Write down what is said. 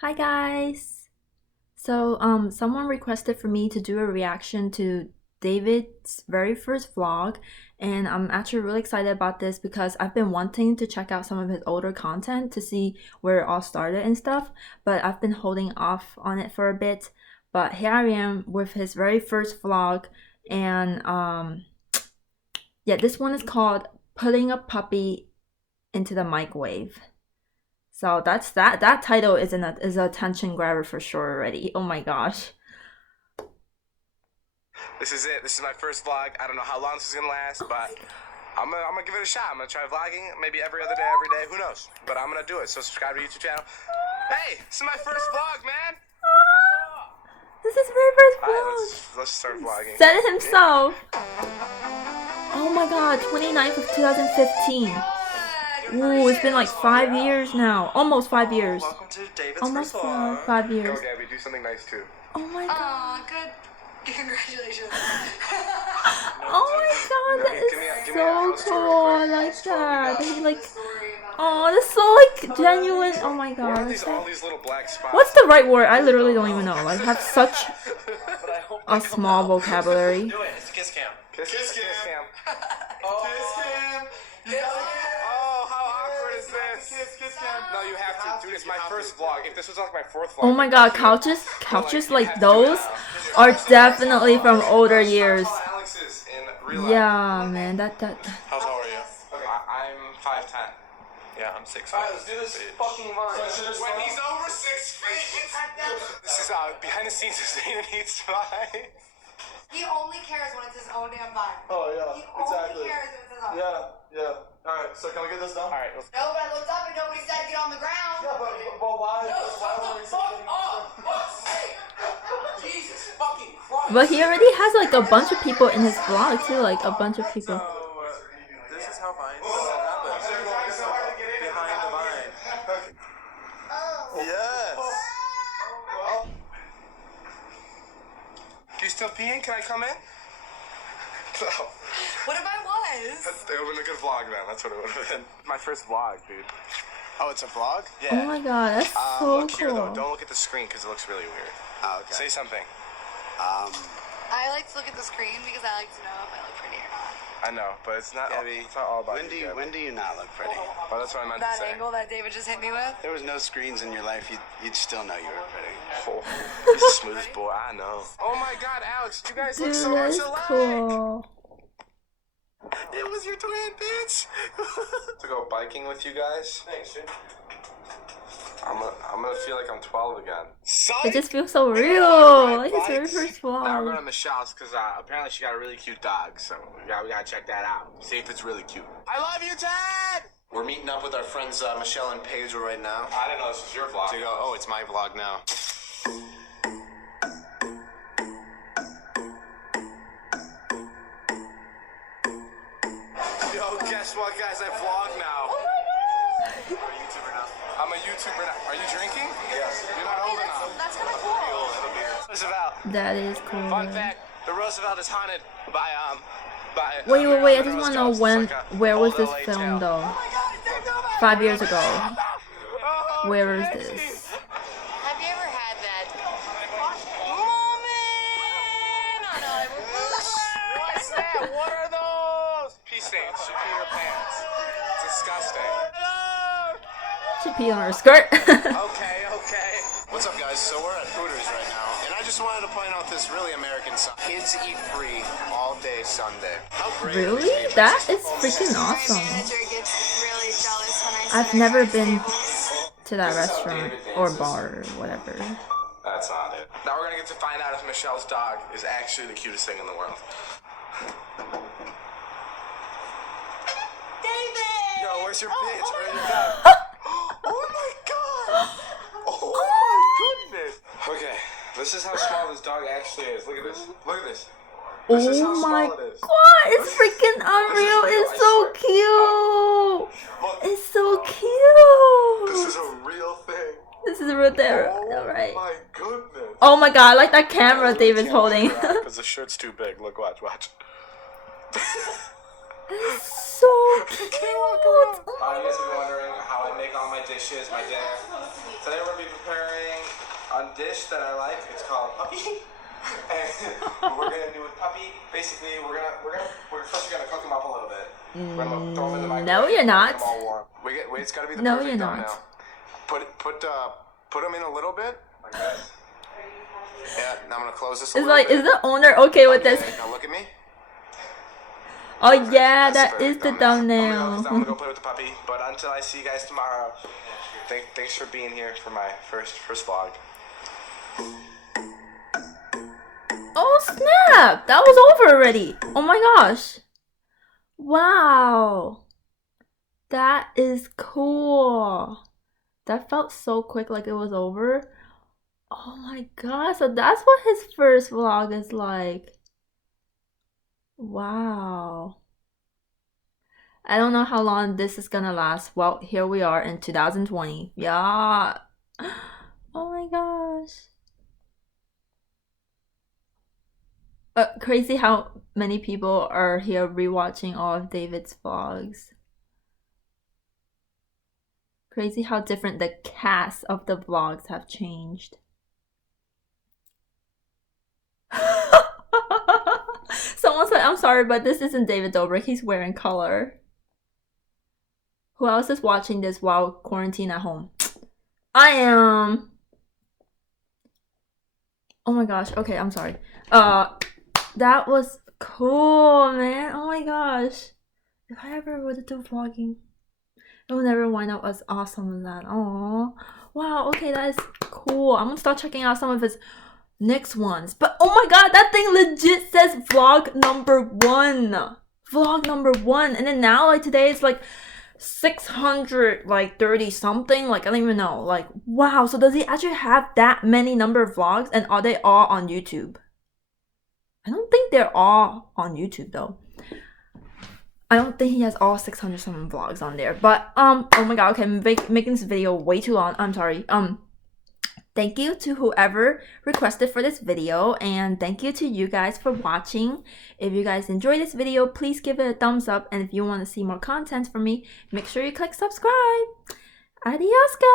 Hi guys. So someone requested for me to do a reaction to David's very first vlog, and I'm actually really excited about this because I've been wanting to check out some of his older content to see where it all started and stuff, but I've been holding off on it for a bit. But here I am with his very first vlog, and yeah, this one is called Putting a Puppy into the Microwave. So that's that title is is a attention grabber for sure already. Oh my gosh. This is it. This is my first vlog. I don't know how long this is gonna last, but I'm gonna give it a shot. I'm gonna try vlogging maybe every other day, every day. Who knows? But I'm gonna do it. So subscribe to the YouTube channel. Hey, this is my first vlog, man. This is very first vlog. Alright, let's start vlogging. Said it himself. Oh my god, 29th of 2015. Ooh, it's been like 5 years now. Almost 5 years. Welcome to David's Almost first vlog. 5 years. Go, Gabby, do something nice too. Oh my god. Aw, good. Congratulations. Oh my god, that is so cool. I like that. He like, oh, that's so like genuine. Oh my god. All these little black spots? What's the right word? I literally don't even know. I have such a small vocabulary. Do it. It's kiss cam. Kiss cam. Oh, kiss cam. Oh, how awkward is this? Kiss cam. No, you have to. Dude, it's my first vlog. If this was like my fourth vlog. Oh my god, couches like those are definitely from older years. Yeah, man, that. How tall are you? Okay, I'm 5'10". Yeah, I'm 6'5". Alright, let's do this fucking line. When he's over 6 feet. This is behind the scenes of Zane and Heat's vibe. He only cares when it's his own damn vibe. Oh yeah, He exactly. only cares when it's his own. Yeah. Alright, so can we get this done? Alright, let's No, but I looked up and nobody said get on the ground. Yeah, but why? No, why shut were we the fuck saying- up. Hey, Jesus fucking Christ. But he already has like a bunch of people in his vlog too, like a bunch of people. this is how vines happen. Behind the vine. Yes. You still peeing? Can I come in? No. What if I was? It would have been a good vlog then. That's what it would have been. My first vlog, dude. Oh, it's a vlog? Yeah. Oh my god, that's so Look here though. cool. Don't look at the screen because it looks really weird. Oh, okay. Say something. I like to look at the screen because I like to know if I look pretty or not. I know, but it's not. Gabby, It's not all about when do you not look pretty? Oh, that's what I meant That to say. angle that David just hit me with? If there was no screens in your life, you'd still know you were pretty. Oh, he's the smoothest boy I know. Oh my God, Alex, you guys look Dude, so much that's alike. cool. It was your twin, bitch. To go biking with you guys. Thanks, dude. I'm gonna feel like I'm 12 again. It just feels so real. Like his very first Now we're going vlog. to Michelle's because apparently she got a really cute dog, so we gotta check that out. See if it's really cute. I love you, Ted. We're meeting up with our friends Michelle and Pedro right now. I didn't know this was your vlog. To go, oh, it's my vlog now. Yo, guess what, guys? I vlog now. You're a YouTuber now. I'm a YouTuber now. Are you drinking? Yes. You're not old enough. That's kind of cool. Roosevelt. That is cool. Fun fact: the Roosevelt is haunted by Wait, I just want to know It's when, like a where was old this LA filmed tale. though? Oh my God, it's there. 5 years ago. Oh, Where is crazy. this? Have you ever had that moment on a What's that? What are those? Pea stains. She peed her pants. It's disgusting. She peed on her skirt. Okay. What's up, guys? So we're at Hooters right now, and I just wanted to point out this really American sign. Kids eat free all day Sunday. How great are these Really? neighbors? That is freaking awesome. manager gets really jealous when I I've never been to that restaurant or bar or whatever. That's not it. Now we're gonna get to find out if Michelle's dog is actually the cutest thing in the world. David! Yo, where's your bitch? Where's your dog? Oh my God! Oh my goodness! Okay, this is how small this dog actually is. Look at this. Look at this. This is how Oh my small it is. god, it's freaking unreal. It's so cute. Look, It's so cute. this is a real thing. This is real there. Oh Alright. my goodness. Oh my god, I like that camera David's holding. Because the shirt's too big. Look, watch. It's so cute. Oh You guys have been wondering how I make all my dishes, my dinner. Today we're going to be preparing dish that I like. It's called puppy. And what we're gonna do with puppy, basically, we're first gonna cook them up a little bit. We're gonna throw them in the microwave. No, you're not. Get them all warm. Wait, it's gotta be the No, perfect you're thumbnail. not. Put them in a little bit like this. Yeah, now I'm gonna close this. It's like, is the owner okay with this? Now look at me. Oh yeah, that is the I'm thumbnail. gonna go play with the puppy. But until I see you guys tomorrow, thanks for being here for my first vlog. Oh snap! That was over already. Oh my gosh. Wow. That is cool. That felt so quick, like it was over. Oh my god, so that's what his first vlog is like. Wow. I don't know how long this is gonna last. Well, here we are in 2020. Yeah. Oh my gosh. Crazy how many people are here rewatching all of David's vlogs. Crazy how different the cast of the vlogs have changed. Someone said, I'm sorry, but this isn't David Dobrik. He's wearing color. Who else is watching this while quarantined at home? I am. Oh my gosh. Okay, I'm sorry. That was cool, man. Oh my gosh. If I ever were to do vlogging, it will never wind up as awesome as that. Oh, wow. Okay, that is cool. I'm gonna start checking out some of his next ones. But oh my god, that thing legit says vlog number 1. Vlog number 1. And then now, like today, it's like 630 something. Like I don't even know. Like wow. So does he actually have that many number of vlogs? And are they all on YouTube? I don't think they're all on YouTube though. I don't think he has all 600 something vlogs on there. But oh my god, okay, I'm making this video way too long. I'm sorry. Thank you to whoever requested for this video, and thank you to you guys for watching. If you guys enjoyed this video, please give it a thumbs up, and if you want to see more content from me, make sure you click subscribe. Adioska!